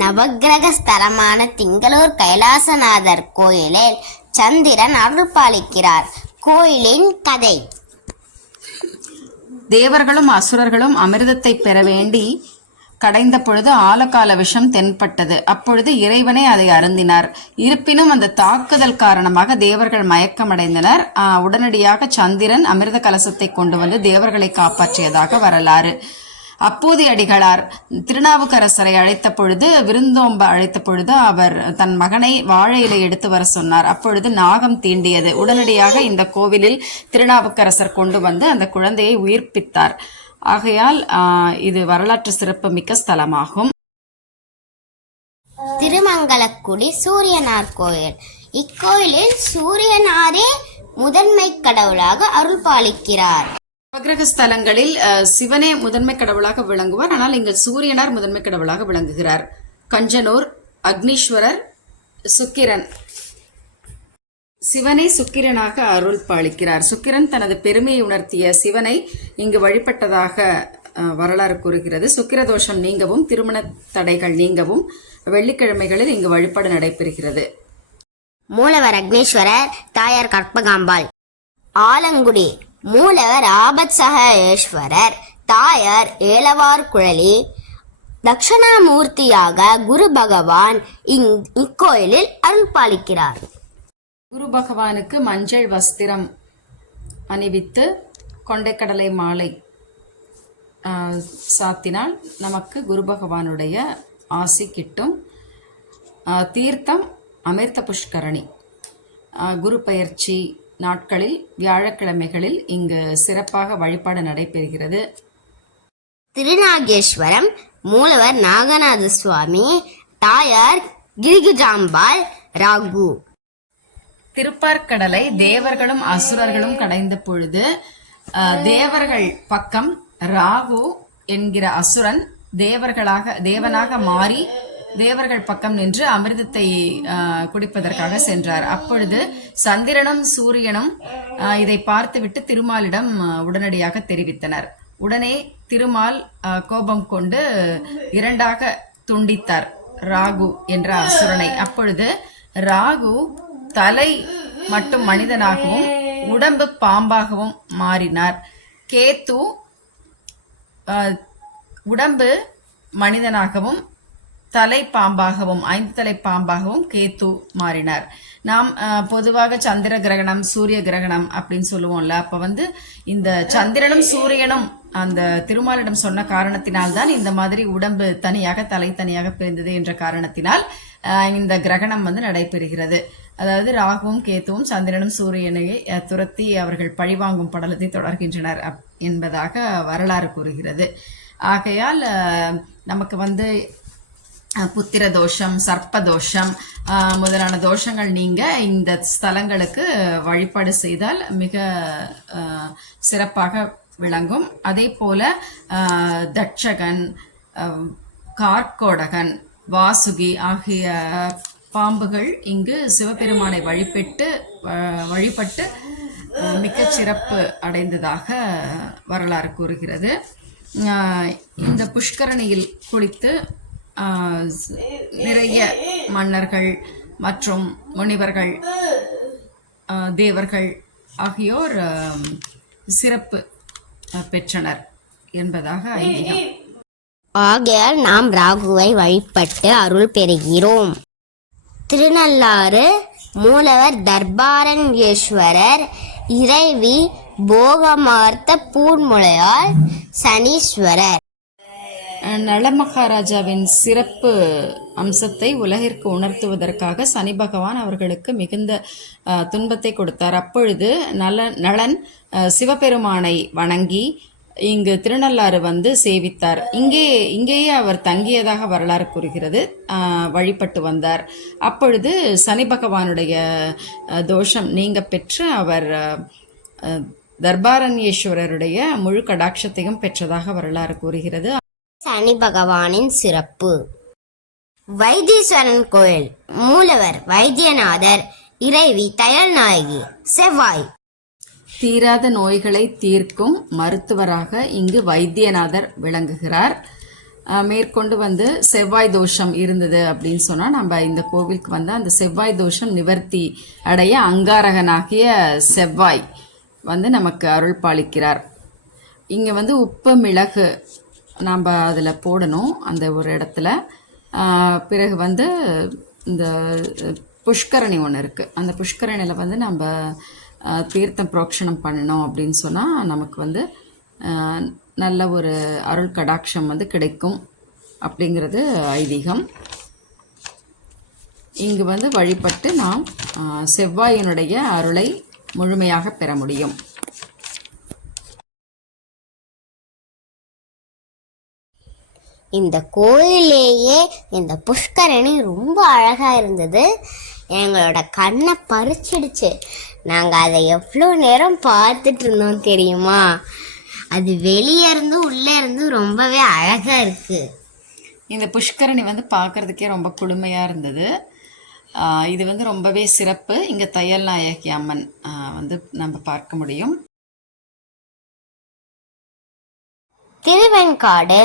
நவக்கிரக ஸ்தலமான திங்களூர் கைலாசநாதர் கோயிலில் சந்திரன் அருள் பாலிக்கிறார். கோயிலின் கதை. தேவர்களும் அசுரர்களும் அமிர்தத்தை பெற வேண்டி கடைந்த பொழுது ஆலகால விஷம் தென்பட்டது. அப்பொழுது இறைவனே அதை அருந்தினார். இருப்பினும் அந்த தாக்குதல் காரணமாக தேவர்கள் மயக்கமடைந்தனர். உடனடியாக சந்திரன் அமிர்த கலசத்தை கொண்டு வந்து தேவர்களை காப்பாற்றியதாக வரலாறு. அப்போது அடிகளார் திருநாவுக்கரசரை அழைத்த பொழுது, விருந்தோம்ப அழைத்த பொழுது அவர் தன் மகனை வாழை இலை எடுத்து வர சொன்னார். அப்பொழுது நாகம் தீண்டியது. உடனடியாக இந்த கோவிலில் திருநாவுக்கரசர் கொண்டு வந்து அந்த குழந்தையை உயிர்ப்பித்தார். ஆகையால் இது வரலாற்று சிறப்பு மிக்க ஸ்தலமாகும். திருமங்கலக்குடி சூரியனார் கோயில். இக்கோயிலில் சூரியனாரே முதன்மை கடவுளாக அருள் பாலிக்கிறார். நவகிரக ஸ்தலங்களில் சிவனே முதன்மை கடவுளாக விளங்குவார். ஆனால் இங்கு சூரியனார் முதன்மை கடவுளாக விளங்குகிறார். கஞ்சனூர் அக்னீஸ்வரர் சுக்கிரன். சிவனை சுக்கிரனாக அருள் பாலிக்கிறார். சுக்கிரன் தனது பெருமையை உணர்த்திய சிவனை இங்கு வழிபட்டதாக வரலாறு கூறுகிறது. சுக்கிர தோஷம் நீங்கவும் திருமண தடைகள் நீங்கவும் வெள்ளிக்கிழமைகளில் இங்கு வழிபாடு நடைபெறுகிறது. மூலவர் அக்னீஸ்வரர், தாயார் கற்பகாம்பாள். ஆலங்குடி மூலவர் ஆபத்சகேஸ்வரர், தாயார் ஏலவார் குழலி. தட்சணாமூர்த்தியாக குரு பகவான் இக்கோயிலில் அருள் பாலிக்கிறார். குரு பகவானுக்கு மஞ்சள் வஸ்திரம் அணிவித்து கொண்டைக்கடலை மாலை சாத்தினால் நமக்கு குரு பகவானுடைய ஆசி கிட்டும். தீர்த்தம் அமிர்த புஷ்கரணி. குரு பயிற்சி நாட்களில் வியாழக்கிழமைகளில் இங்கு சிறப்பாக வழிபாடு நடைபெறுகிறது. திருநாகேஸ்வரம் மூலவர் நாகநாத சுவாமி, தாயார் கிரிகுஜாம்பாள் ராகு. திருப்பார்கடலை தேவர்களும் அசுரர்களும் கடைந்த பொழுது தேவர்கள் பக்கம் ராகு என்கிற அசுரன் தேவனாக மாறி தேவர்கள் பக்கம் நின்று அமிர்தத்தை குடிப்பதற்காக சென்றார். அப்பொழுது சந்திரனும் சூரியனும் இதை பார்த்துவிட்டு திருமாலிடம் உடனடியாக தெரிவித்தனர். உடனே திருமால் கோபம் கொண்டு இரண்டாக துண்டித்தார் ராகு என்ற அசுரனை. அப்பொழுது ராகு தலை மட்டும் மனிதனாகவும் உடம்பு பாம்பாகவும் மாறினார். கேத்து உடம்பு மனிதனாகவும் தலை பாம்பாகவும் 5 தலை பாம்பாகவும் கேத்து மாறினார். நாம் பொதுவாக சந்திர கிரகணம் சூரிய கிரகணம் அப்படின்னு சொல்லுவோம்ல. அப்ப இந்த சந்திரனும் சூரியனும் அந்த திருமாலிடம் சொன்ன காரணத்தினால்தான் இந்த மாதிரி உடம்பு தனியாக தலை தனியாக பிரிந்தது என்ற காரணத்தினால் இந்த கிரகணம் நடைபெறுகிறது. அதாவது ராகுவும் கேத்துவும் சந்திரனும் சூரியனை துரத்தி அவர்கள் பழிவாங்கும் படலத்தை தொடர்கின்றனர் என்பதாக வரலாறு கூறுகிறது. ஆகையால் நமக்கு புத்திர தோஷம், சர்ப்ப தோஷம் முதலான தோஷங்கள் நீங்க இந்த ஸ்தலங்களுக்கு வழிபாடு செய்தால் மிக சிறப்பாக விளங்கும். அதே போல தட்சகன், கார்கோடகன், வாசுகி ஆகிய பாம்புகள் இங்கு சிவபெருமானை வழிபட்டு மிக சிறப்பு அடைந்ததாக வரலாறு கூறுகிறது. இந்த புஷ்கரணியில் குளித்து நிறைய மன்னர்கள் மற்றும் முனிவர்கள், தேவர்கள் ஆகியோர் சிறப்பு பெற்றனர் என்பதாக ஐதீகம். ஆகையால் நாம் ராகுவை வழிபட்டு அருள் பெறுகிறோம். திருநள்ளாறு மூலவர் தர்பாரண்யேஸ்வரர், இறைவி போகமார்த்த பூர்முளையால் சனீஸ்வரர். நளமகாராஜாவின் சிறப்பு அம்சத்தை உலகிற்கு உணர்த்துவதற்காக சனி பகவான் அவர்களுக்கு மிகுந்த துன்பத்தை கொடுத்தார். அப்பொழுது நளன் சிவபெருமானை வணங்கி இங்கு திருநள்ளாறு சேவித்தார். இங்கேயே அவர் தங்கியதாக வரலாறு கூறுகிறது. வழிபட்டு வந்தார். அப்பொழுது சனி பகவானுடைய தோஷம் நீங்க பெற்று அவர் தர்பாரண்யேஸ்வரருடைய முழு கடாட்சத்தையும் பெற்றதாக வரலாறு கூறுகிறது. சனி பகவானின் சிறப்பு. வைத்தீஸ்வரன் கோயில். மூலவர் வைத்தியநாதர், இறைவி தையல்நாயகி செவ்வாய். தீராத நோய்களை தீர்க்கும் மருத்துவராக இங்கு வைத்தியநாதர் விளங்குகிறார். மேற்கொண்டு வந்து செவ்வாய் தோஷம் இருந்தது அப்படின்னு சொன்னால் நம்ம இந்த கோவிலுக்கு வந்து அந்த செவ்வாய் தோஷம் நிவர்த்தி அடைய அங்காரகனாகிய செவ்வாய் வந்து நமக்கு அருள் பாலிக்கிறார். இங்கே வந்து உப்பு மிளகு நாம் அதில் போடணும் அந்த ஒரு இடத்துல. பிறகு வந்து இந்த புஷ்கரணி ஒன்று இருக்குது, அந்த புஷ்கரணியில் வந்து நம்ம தீர்த்தம் புரோக்ஷணம் பண்ணணும் அப்படின்னு சொன்னால் நமக்கு வந்து நல்ல ஒரு அருள் கடாட்சம் வந்து கிடைக்கும் அப்படிங்கிறது ஐதீகம். இங்கு வந்து வழிபட்டு நாம் செவ்வாயினுடைய அருளை முழுமையாக பெற முடியும். இந்த கோயிலேயே இந்த புஷ்கரணி ரொம்ப அழகா இருந்தது. எங்களோட கண்ணை பறிச்சிடுச்சு. நாங்கள் அதை எவ்வளோ நேரம் பார்த்துட்டு இருந்தோம் தெரியுமா? அது வெளியே இருந்து உள்ளே இருந்து ரொம்பவே அழகா இருக்கு. இந்த புஷ்கரணி வந்து பார்க்கறதுக்கே ரொம்ப குளுமையாக இருந்தது. இது வந்து ரொம்பவே சிறப்பு. இங்கே தையல் நாயகி அம்மன் வந்து நம்ம பார்க்க முடியும். திருவெண்காடு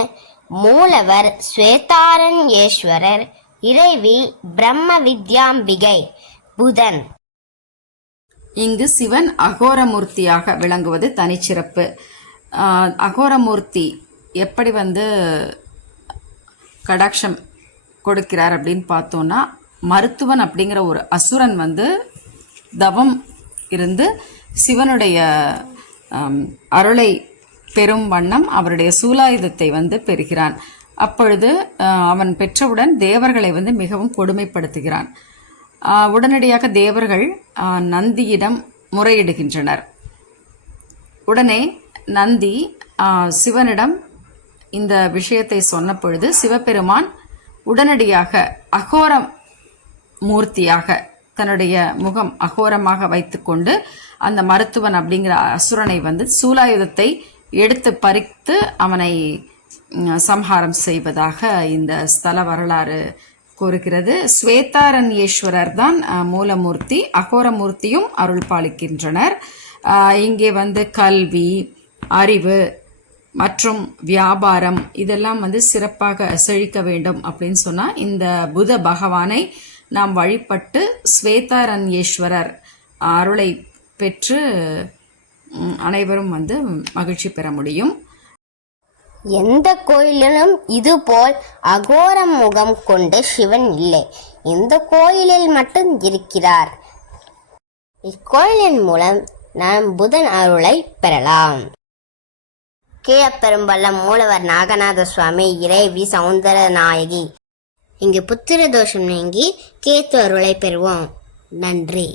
மூலவர் ஸ்வேதாரண்யேஸ்வரர், இறைவி பிரம்ம வித்யாம்பிகை, புதன். இங்கு சிவன் அகோரமூர்த்தியாக விளங்குவது தனிச்சிறப்பு. அகோரமூர்த்தி எப்படி வந்து கடாட்சம் கொடுக்கிறார் அப்படின்னு பார்த்தோன்னா, மருத்துவன் அப்படிங்கிற ஒரு அசுரன் வந்து தவம் இருந்து சிவனுடைய அருளை பெறும் வண்ணம் அவருடைய சூலாயுதத்தை வந்து பெறுகிறான். அப்பொழுது அவன் பெற்றவுடன் தேவர்களை வந்து மிகவும் கொடுமைப்படுத்துகிறான். உடனடியாக தேவர்கள் நந்தியிடம் முறையிடுகின்றனர். உடனே நந்தி சிவனிடம் இந்த விஷயத்தை சொன்ன பொழுது சிவபெருமான் உடனடியாக அகோர மூர்த்தியாக தன்னுடைய முகம் அகோரமாக வைத்துக்கொண்டு அந்த மருத்துவன் அப்படிங்கிற அசுரனை வந்து சூலாயுதத்தை எடுத்து பறித்து அவனை சம்ஹாரம் செய்வதாக இந்த ஸ்தல வரலாறு கூறுகிறது. ஸ்வேதாரண்யேஸ்வரர் தான் மூலமூர்த்தி, அகோரமூர்த்தியும் அருள் பாலிக்கின்றனர். இங்கே வந்து கல்வி, அறிவு மற்றும் வியாபாரம் இதெல்லாம் வந்து சிறப்பாக செழிக்க வேண்டும் அப்படின்னு சொன்னால் இந்த புத பகவானை நாம் வழிபட்டு ஸ்வேதாரண்யேஸ்வரர் அருளை பெற்று அனைவரும் வந்து மகிழ்ச்சி பெற முடியும். எந்த கோயிலிலும் இதுபோல் அகோர முகம் கொண்டு சிவன் இல்லை. இந்த கோயிலில் மட்டும் இருக்கிறார். இக்கோயிலின் மூலம் நாம் புதன் அருளை பெறலாம். கீழப்பெரும்பள்ளம் மூலவர் நாகநாத சுவாமி, இறைவி சௌந்தர நாயகி. இங்கு புத்திர தோஷம் நீங்கி கேத்து அருளை பெறுவோம். நன்றி.